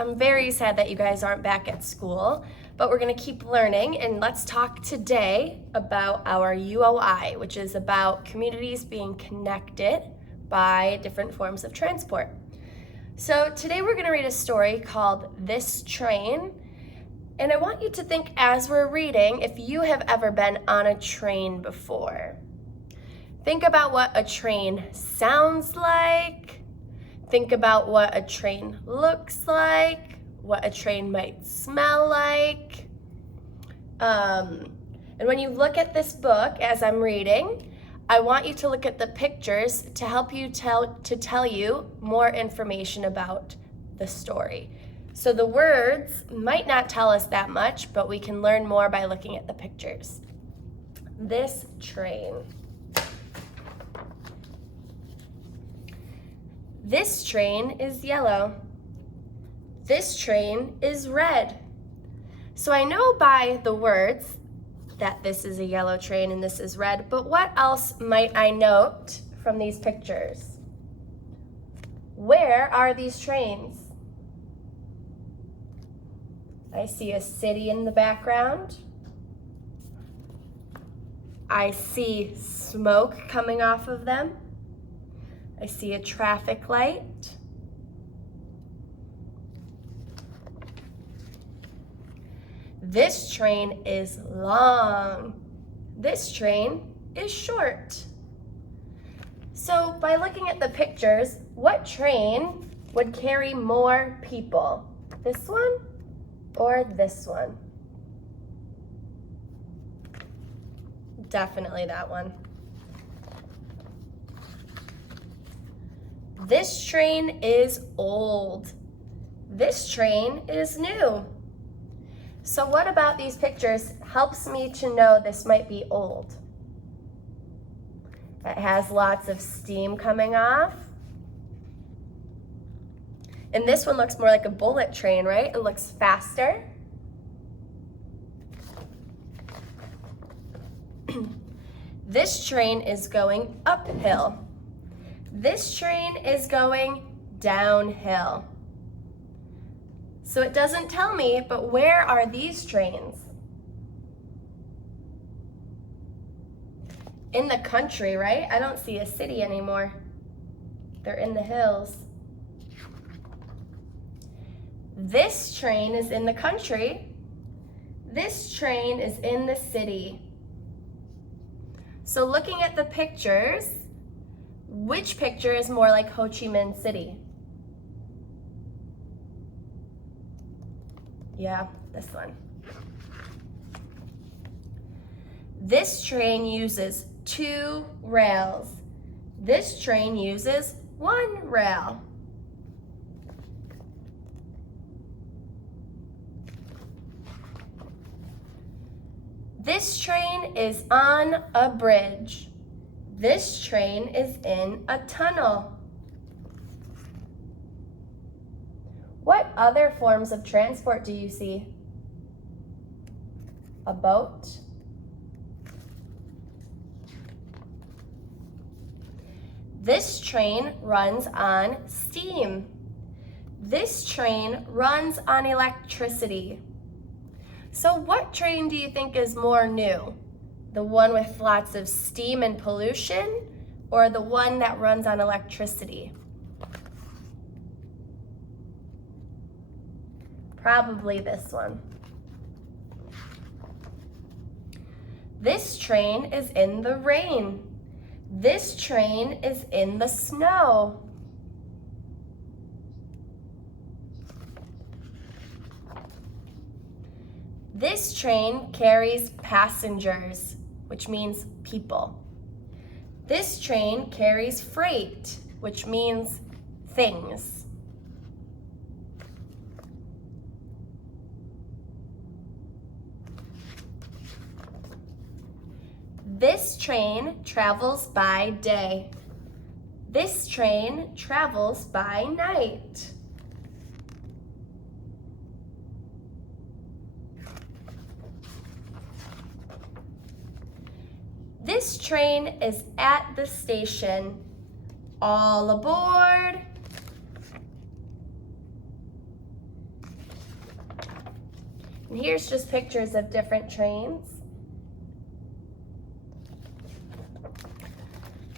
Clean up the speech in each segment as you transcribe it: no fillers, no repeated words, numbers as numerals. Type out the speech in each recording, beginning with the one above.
I'm very sad that you guys aren't back at school, but we're gonna keep learning, and let's talk today about our UOI, which is about communities being connected by different forms of transport. So today we're gonna read a story called This Train, and I want you to think as we're reading if you have ever been on a train before. Think about what a train sounds like. Think about what a train looks like, what a train might smell like. And when you look at this book as I'm reading, I want you to look at the pictures to help you tell you more information about the story. So the words might not tell us that much, but we can learn more by looking at the pictures. This train. This train is yellow. This train is red. So I know by the words that this is a yellow train and this is red, but what else might I note from these pictures? Where are these trains? I see a city in the background. I see smoke coming off of them. I see a traffic light. This train is long. This train is short. So by looking at the pictures, what train would carry more people? This one or this one? Definitely that one. This train is old. This train is new. So what about these pictures helps me to know this might be old? It has lots of steam coming off. And this one looks more like a bullet train, right? It looks faster. This train is going uphill. This train is going downhill. So it doesn't tell me, but where are these trains? In the country, right? I don't see a city anymore. They're in the hills. This train is in the country. This train is in the city. So looking at the pictures, which picture is more like Ho Chi Minh City? Yeah, this one. This train uses 2 rails. This train uses 1 rail. This train is on a bridge. This train is in a tunnel. What other forms of transport do you see? A boat? This train runs on steam. This train runs on electricity. So what train do you think is more new? The one with lots of steam and pollution, or the one that runs on electricity? Probably this one. This train is in the rain. This train is in the snow. This train carries passengers, which means people. This train carries freight, which means things. This train travels by day. This train travels by night. This train is at the station. All aboard. And here's just pictures of different trains.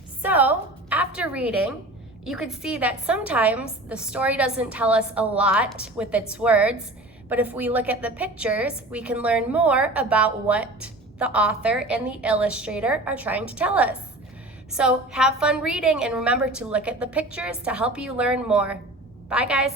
So, after reading, you could see that sometimes the story doesn't tell us a lot with its words, but if we look at the pictures, we can learn more about what the author and the illustrator are trying to tell us. So have fun reading and remember to look at the pictures to help you learn more. Bye guys.